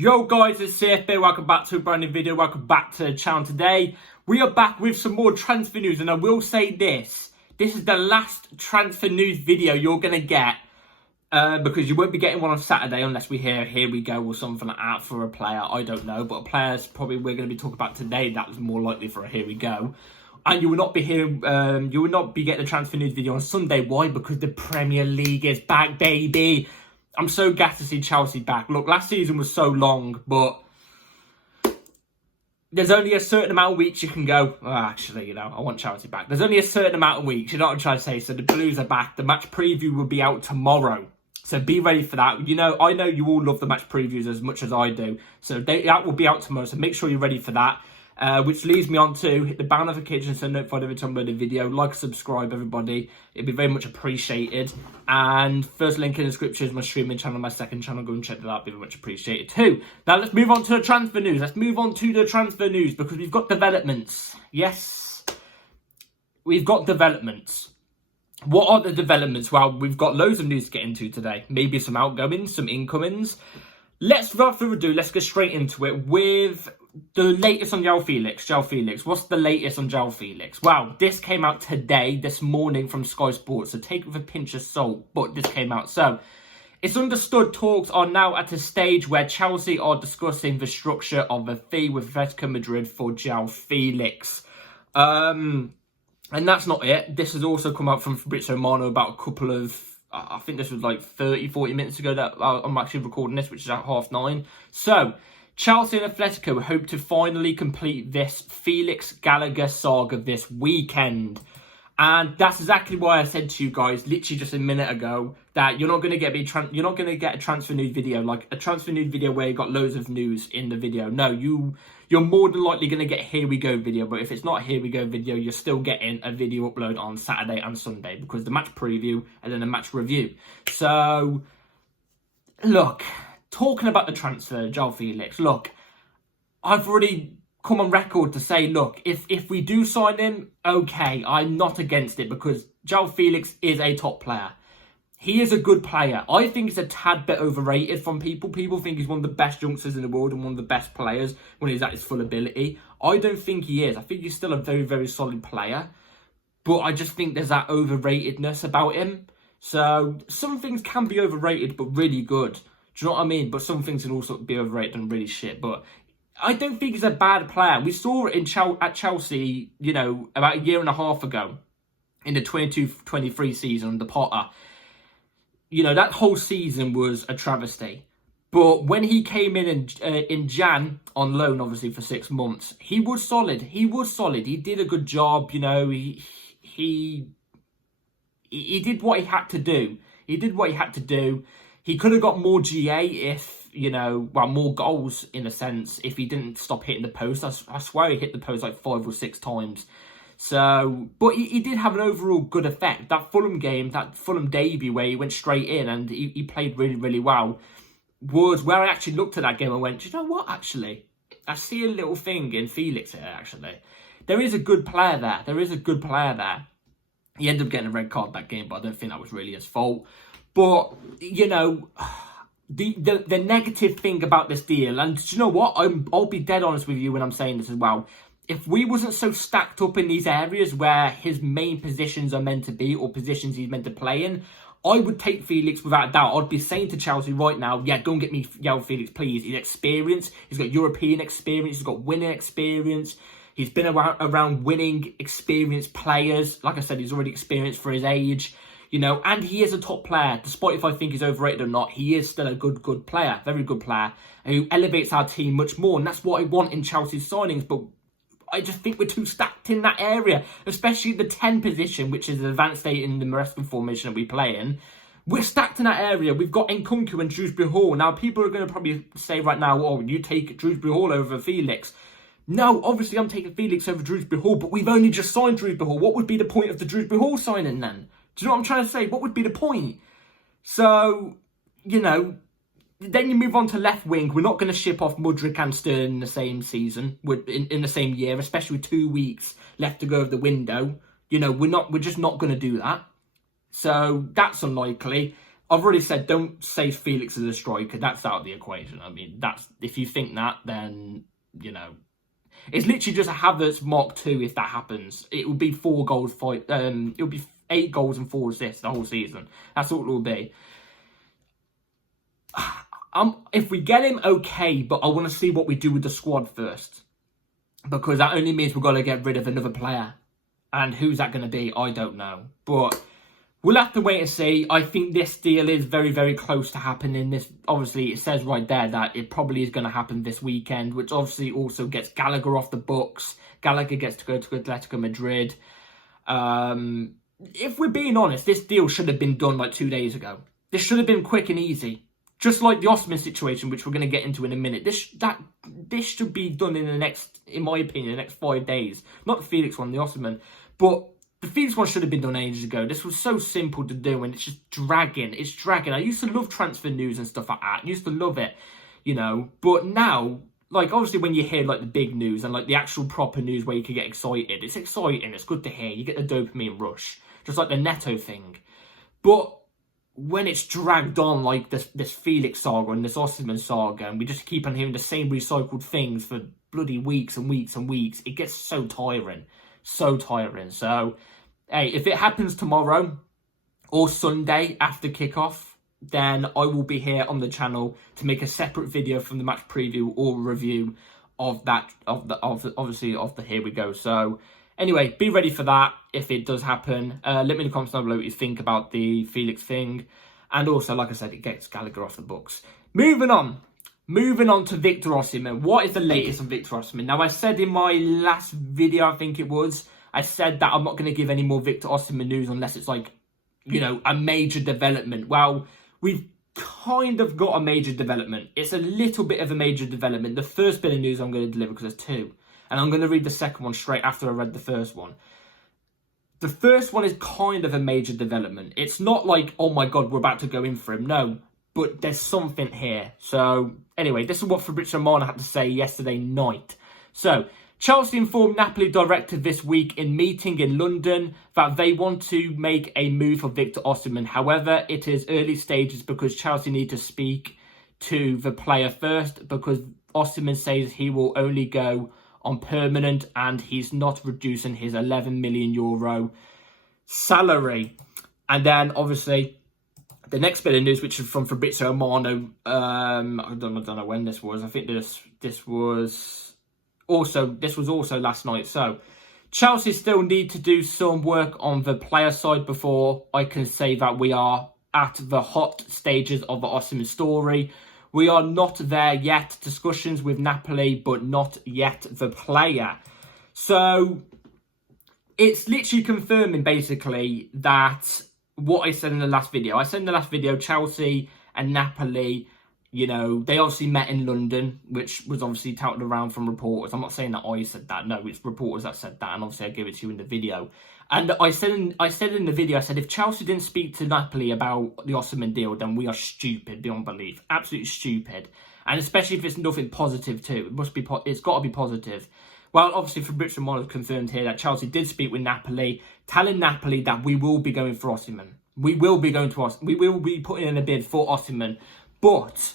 Yo guys, it's CFB, welcome back to a brand new video, welcome back to the channel. Today, we are back with some more transfer news, and I will say this is the last transfer news video you're going to get, because you won't be getting one on Saturday unless we hear, here we go, or something like that for a player, I don't know, but a player's probably we're going to be talking about today, that was more likely for a here we go. And you will not be hearing, you will not be getting a transfer news video on Sunday. Why? Because the Premier League is back, baby. I'm so gassed to see Chelsea back. Look, last season was so long, but there's only a certain amount of weeks you can go, oh, actually, you know, I want Chelsea back. There's only a certain amount of weeks, you know what I'm trying to say? So the Blues are back. The match preview will be out tomorrow. So be ready for that. You know, I know you all love the match previews as much as I do. So that will be out tomorrow. So make sure you're ready for that. Which leads me on to hit the bell notification so notified every time I upload a video. Like, subscribe, everybody. It'd be very much appreciated. And first link in the description is my streaming channel, my second channel. Go and check that out. It'd be very much appreciated too. Now let's move on to the transfer news. Let's move on to the transfer news because we've got developments. Yes, we've got developments. What are the developments? Well, we've got loads of news to get into today. Maybe some outgoings, some incomings. Let's, without further ado, let's get straight into it with the latest on João Felix. João Felix. What's the latest on João Felix? Well, this came out today, this morning from Sky Sports. So take it with a pinch of salt, but this came out. So it's understood talks are now at a stage where Chelsea are discussing the structure of a fee with Atletico Madrid for João Felix. And that's not it. This has also come out from Fabrizio Romano about a couple of, I think this was like 30-40 minutes ago that I'm actually recording this, which is at 9:30. So Chelsea and Atletico hope to finally complete this Felix Gallagher saga this weekend. And that's exactly why I said to you guys literally just a minute ago that you're not going to get a transfer news video, like a transfer news video where you got loads of news in the video. No, you're more than likely going to get a here we go video, but if it's not a here we go video, you're still getting a video upload on Saturday and Sunday because the match preview and then the match review. So look, talking about the transfer, João Felix, look, I've already come on record to say, look, if we do sign him, okay, I'm not against it because João Felix is a top player. He is a good player. I think he's a tad bit overrated from people. People think he's one of the best youngsters in the world and one of the best players when he's at his full ability. I don't think he is. I think he's still a very, very solid player. But I just think there's that overratedness about him. So some things can be overrated but really good. Do you know what I mean? But some things can also be overrated and really shit. But I don't think he's a bad player. We saw it at Chelsea, you know, about a year and a half ago in the 22-23 season under Potter. You know, that whole season was a travesty. But when he came in Jan on loan, obviously, for 6 months, he was solid. He was solid. He did a good job, you know. He did what he had to do. He did what he had to do. He could have got more GA if, you know, well, more goals in a sense if he didn't stop hitting the post. I swear he hit the post like 5 or 6 times. So, but he did have an overall good effect. That Fulham game, that Fulham debut where he went straight in and he played really, really well, was where I actually looked at that game and went, do you know what, actually? I see a little thing in Felix here, actually. There is a good player there. There is a good player there. He ended up getting a red card that game, but I don't think that was really his fault. But, you know, the negative thing about this deal, and do you know what? I'll be dead honest with you when I'm saying this as well. If we wasn't so stacked up in these areas where his main positions are meant to be or positions he's meant to play in, I would take Felix without a doubt. I'd be saying to Chelsea right now, yeah, don't get me João Felix, please. He's experienced. He's got European experience. He's got winning experience. He's been around winning experienced players. Like I said, he's already experienced for his age. You know, and he is a top player. Despite if I think he's overrated or not, he is still a good player. Very good player. Who elevates our team much more. And that's what I want in Chelsea's signings. But I just think we're too stacked in that area, especially the 10 position, which is the advanced state in the Maresca formation that we play in. We're stacked in that area. We've got Nkunku and Dewsbury Hall. Now, people are going to probably say right now, oh, you take Dewsbury Hall over Felix. No, obviously I'm taking Felix over Dewsbury Hall, but we've only just signed Dewsbury Hall. What would be the point of the Dewsbury Hall signing then? Do you know what I'm trying to say? What would be the point? So, you know, then you move on to left wing. We're not going to ship off Mudryk and Sterling in the same season, in the same year, especially with 2 weeks left to go of the window. You know, we're just not going to do that. So that's unlikely. I've already said don't say Felix as a striker. That's out of the equation. I mean, that's if you think that, then, you know, it's literally just a Havertz Mark 2 if that happens. It would be 4 goals, it would be 8 goals and 4 assists the whole season. That's all it will be. If we get him, okay, but I want to see what we do with the squad first. Because that only means we've got to get rid of another player. And who's that going to be? I don't know. But we'll have to wait and see. I think this deal is very, very close to happening. This, obviously, it says right there that it probably is going to happen this weekend, which obviously also gets Gallagher off the books. Gallagher gets to go to Atletico Madrid. If we're being honest, this deal should have been done like 2 days ago. This should have been quick and easy. Just like the Osimhen situation, which we're going to get into in a minute. This should be done in the next, in my opinion, the next 5 days. Not the Felix one, the Osimhen. But the Felix one should have been done ages ago. This was so simple to do, and it's just dragging. It's dragging. I used to love transfer news and stuff like that. I used to love it, you know. But now, like, obviously when you hear, like, the big news and, like, the actual proper news where you can get excited, it's exciting. It's good to hear. You get the dopamine rush. Just like the Neto thing. But when it's dragged on like this Felix saga and this Osimhen saga, and we just keep on hearing the same recycled things for bloody weeks and weeks and weeks, it gets so tiring. So tiring. So, hey, if it happens tomorrow or Sunday after kickoff, then I will be here on the channel to make a separate video from the match preview or review of that, obviously of the here we go. So, anyway, be ready for that if it does happen. Let me in the comments down below what you think about the Felix thing. And also, like I said, it gets Gallagher off the books. Moving on to Victor Osimhen. What is the latest on Victor Osimhen? Now, I said in my last video, I think it was, I said that I'm not going to give any more Victor Osimhen news unless it's like, you know, a major development. Well, we've kind of got a major development. It's a little bit of a major development. The first bit of news I'm going to deliver, because there's 2. And I'm going to read the second one straight after I read the first one. The first one is kind of a major development. It's not like, oh my God, we're about to go in for him. No, but there's something here. So, anyway, this is what Fabrizio Romano had to say yesterday night. So, Chelsea informed Napoli director this week in meeting in London that they want to make a move for Victor Osimhen. However, it is early stages because Chelsea need to speak to the player first, because Osimhen says he will only go on permanent and he's not reducing his €11 million salary. And then obviously the next bit of news, which is from Fabrizio Romano, I don't know when this was. I think this was also last night. So Chelsea still need to do some work on the player side before I can say that we are at the hot stages of the Osimhen story. We are not there yet. Discussions with Napoli, but not yet the player. So, it's literally confirming, basically, that what I said in the last video. I said in the last video, Chelsea and Napoli, you know, they obviously met in London, which was obviously touted around from reporters. I'm not saying that I said that. No, it's reporters that said that, and obviously I give it to you in the video. And I said in the video, I said, if Chelsea didn't speak to Napoli about the Osimhen deal, then we are stupid beyond belief. Absolutely stupid. And especially if it's nothing positive too. It's got to be positive. Well, obviously Fabrizio Romano confirmed here that Chelsea did speak with Napoli, telling Napoli that we will be going for Osimhen. We will be putting in a bid for Osimhen. But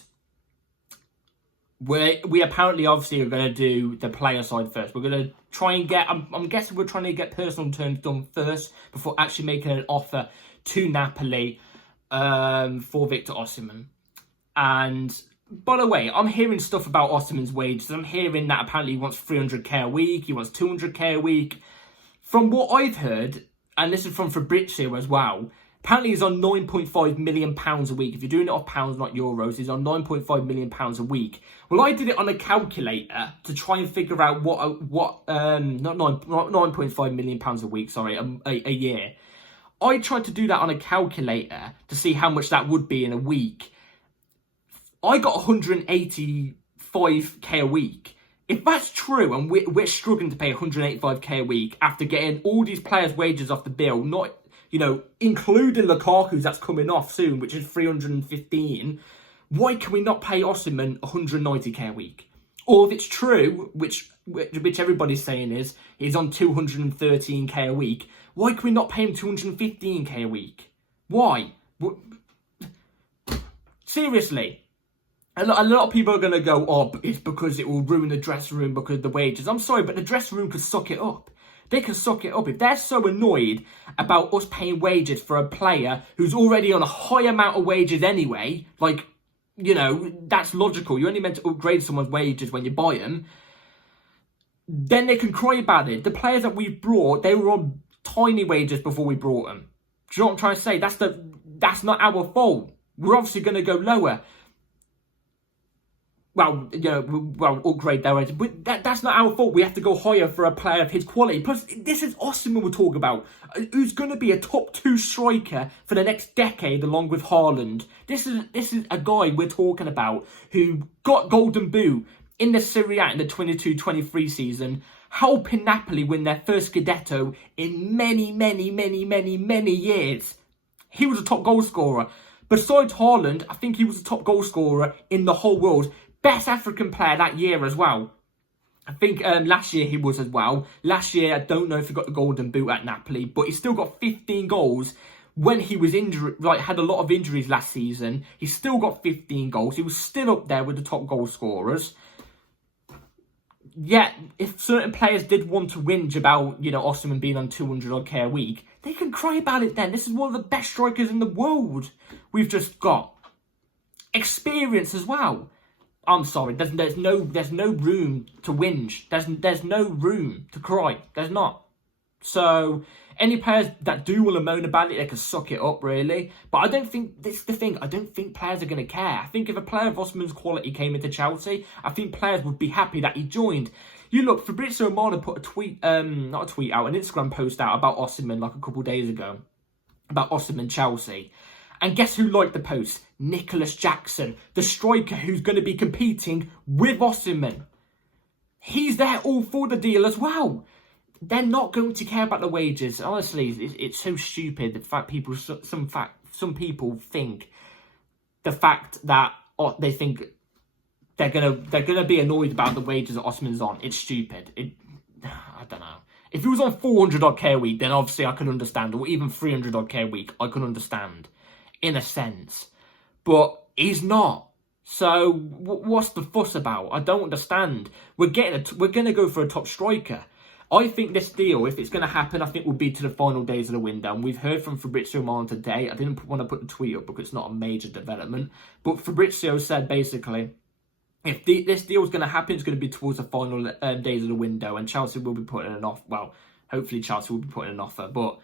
we apparently obviously are going to do the player side first. We're going to try and get, I'm guessing we're trying to get personal terms done first before actually making an offer to Napoli for Victor Osimhen. And by the way, I'm hearing stuff about Osimhen's wages. I'm hearing that apparently he wants 300k a week, he wants 200k a week. From what I've heard, and this is from Fabrizio as well, apparently he's on £9.5 million a week. If you're doing it off pounds, not euros, he's on £9.5 million a week. Well, I did it on a calculator to try and figure out not 9.5 million pounds a week, sorry, a year. I tried to do that on a calculator to see how much that would be in a week. I got 185k a week. If that's true, and we're struggling to pay 185k a week after getting all these players' wages off the bill, not, you know, including Lukaku's that's coming off soon, which is 315, why can we not pay Osimhen 190k a week? Or if it's true, which everybody's saying is, he's on 213k a week, why can we not pay him 215k a week? Why? Seriously. A lot of people are going to go, oh, it's because it will ruin the dressing room because of the wages. I'm sorry, but the dressing room could suck it up. They can suck it up. If they're so annoyed about us paying wages for a player who's already on a high amount of wages anyway, like, you know, that's logical. You're only meant to upgrade someone's wages when you buy them. Then they can cry about it. The players that we've brought, they were on tiny wages before we brought them. Do you know what I'm trying to say? That's not our fault. We're obviously going to go lower. Well, you know, upgrade their wages. But that's not our fault. We have to go higher for a player of his quality. Plus, this is Osimhen we're talking about, who's going to be a top 2 striker for the next decade along with Haaland. This is a guy we're talking about who got Golden Boot in the Serie A in the 22-23 season, helping Napoli win their first Scudetto in many, many, many, many, many years. He was a top goal scorer. Besides Haaland, I think he was the top goal scorer in the whole world. Best African player that year as well. I think last year he was as well. Last year, I don't know if he got the Golden Boot at Napoli, but he still got 15 goals when he was injured, like had a lot of injuries last season. He still got 15 goals. He was still up there with the top goal scorers. Yet, if certain players did want to whinge about, you know, Osimhen being on 200k a week, they can cry about it then. This is one of the best strikers in the world we've just got. Experience as well. I'm sorry, there's no room to whinge. There's no room to cry. There's not. So any players that do want to moan about it, they can suck it up, really. But I don't think, this is the thing, I don't think players are going to care. I think if a player of Osimhen's quality came into Chelsea, I think players would be happy that he joined. You look, Fabrizio Romano put a tweet, not a tweet out, an Instagram post out about Osimhen like a couple of days ago. About Osimhen Chelsea. And guess who liked the post? Nicholas Jackson, the striker who's going to be competing with Osimhen. He's there all for the deal as well. They're not going to care about the wages. Honestly, it's so stupid. The fact some people think the fact that they think they're gonna be annoyed about the wages that Osimhen's on. It's stupid. I don't know. If he was on 400 odd K a week, then obviously I could understand, or even 300 odd K a week, I could understand, in a sense. But he's not. So what's the fuss about? I don't understand. We're gonna go for a top striker. I think this deal, if it's going to happen, I think will be to the final days of the window. And we've heard from Fabrizio Romano today. I didn't want to put the tweet up because it's not a major development. But Fabrizio said basically, if this deal is going to happen, it's going to be towards the final days of the window. And Chelsea will be putting an offer. Well, hopefully Chelsea will be putting an offer. But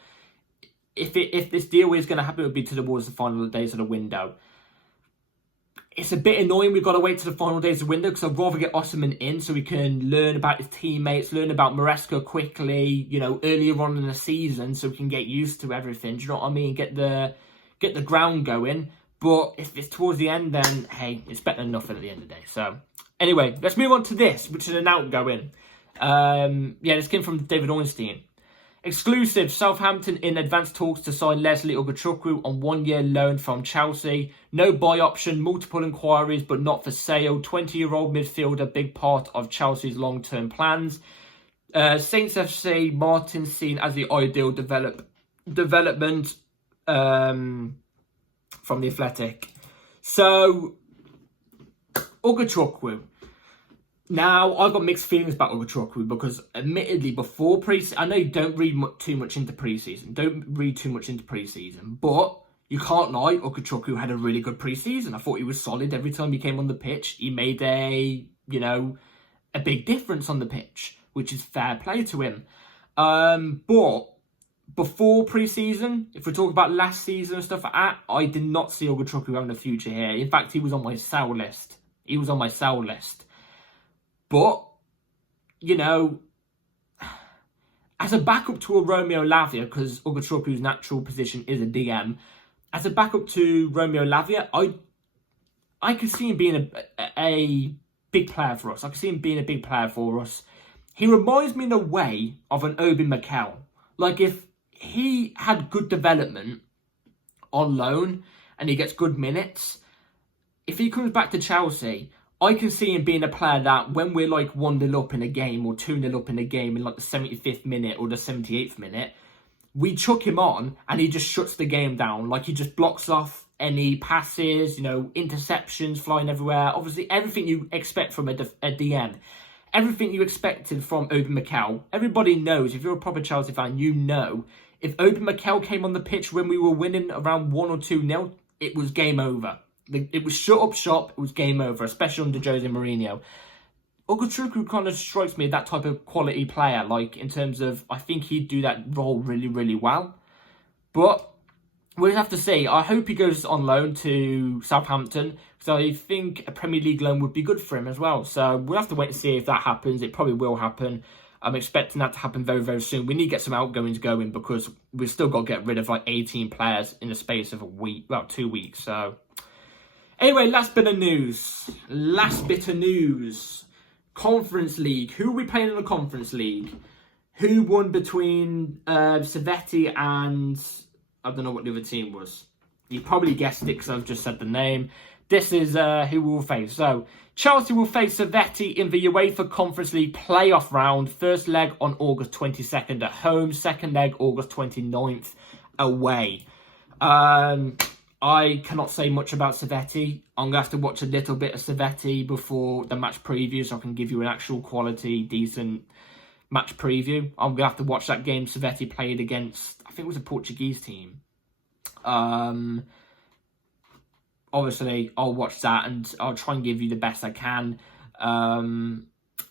if this deal is going to happen, it will be towards the final days of the window. It's a bit annoying we've got to wait to the final days of the window because I'd rather get Osimhen in so we can learn about his teammates, learn about Maresca quickly, you know, earlier on in the season so we can get used to everything. Do you know what I mean? Get the ground going. But if it's towards the end, then, hey, it's better than nothing at the end of the day. So, anyway, let's move on to this, which is an outgoing. This came from David Ornstein. Exclusive, Southampton in advanced talks to sign Leslie Ugochukwu on 1-year loan from Chelsea. No buy option, multiple inquiries, but not for sale. 20-year-old midfielder, big part of Chelsea's long-term plans. Saints FC, Martin seen as the ideal development from The Athletic. So, Ugochukwu. Now, I've got mixed feelings about Ugochukwu because, admittedly, before pre-season, I know you don't read too much into pre-season. But you can't lie, Ugochukwu had a really good pre-season. I thought he was solid every time he came on the pitch. He made a big difference on the pitch, which is fair play to him. But before pre-season, if we talk about last season and stuff like that, I did not see Ugochukwu having a future here. In fact, he was on my sell list. But, you know, as a backup to a Romeo Lavia, because Ugochukwu's natural position is a DM, as a backup to Romeo Lavia, I could see him being a big player for us. He reminds me in a way of an Obi Mikel. Like, if he had good development on loan and he gets good minutes, if he comes back to Chelsea, I can see him being a player that when we're like 1-0 up in a game or 2-0 up in a game in like the 75th minute or the 78th minute, we chuck him on and he just shuts the game down. Like, he just blocks off any passes, you know, interceptions flying everywhere. Obviously, everything you expect from a DM. Everything you expected from Obi Mikel. Everybody knows, if you're a proper Chelsea fan, you know, if Obi Mikel came on the pitch when we were winning around 1 or 2-0, it was game over. It was shut up shop, it was game over, especially under Jose Mourinho. Ogachukwu kind of strikes me as that type of quality player, like, in terms of, I think he'd do that role really, really well. But we'll have to see. I hope he goes on loan to Southampton, because I think a Premier League loan would be good for him as well. So we'll have to wait and see if that happens. It probably will happen. I'm expecting that to happen very, very soon. We need to get some outgoings going, because we've still got to get rid of like 18 players in the space of a week, well, 2 weeks. So anyway, last bit of news. Conference League. Who are we playing in the Conference League? Who won between Savetti and... I don't know what the other team was. You probably guessed it because I've just said the name. This is who we will face. So, Chelsea will face Savetti in the UEFA Conference League playoff round. First leg on August 22nd at home. Second leg August 29th away. I cannot say much about Savetti. I'm going to have to watch a little bit of Savetti before the match preview, so I can give you an actual quality, decent match preview. I'm going to have to watch that game Savetti played against, I think it was a Portuguese team. Obviously, I'll watch that and I'll try and give you the best I can.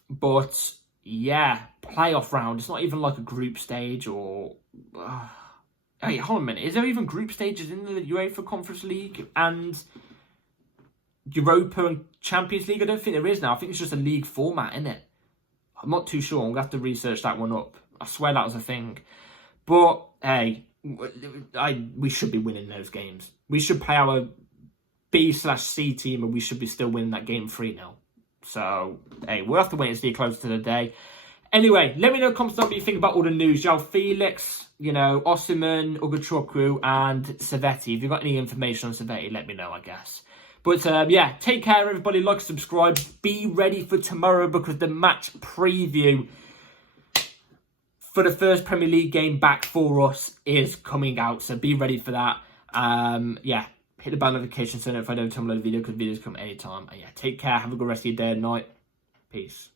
But, yeah, playoff round. It's not even like a group stage or... Hey, hold on a minute. Is there even group stages in the UEFA Conference League and Europa and Champions League? I don't think there is now. I think it's just a league format, isn't it? I'm not too sure. I'm going to have to research that one up. I swear that was a thing. But, hey, we should be winning those games. We should play our B/C team and we should be still winning that game 3-0. So, hey, we'll have to wait and see closer to the day. Anyway, let me know in the comments what you think about all the news. Felix, you know, Osimhen, Ogachukwu, and Savetti. If you've got any information on Savetti, let me know, I guess. But, yeah, take care, everybody. Like, subscribe. Be ready for tomorrow, because the match preview for the first Premier League game back for us is coming out. So be ready for that. Yeah, hit the bell notification so if I don't tell a video, because videos come anytime. And, yeah, take care. Have a good rest of your day and night. Peace.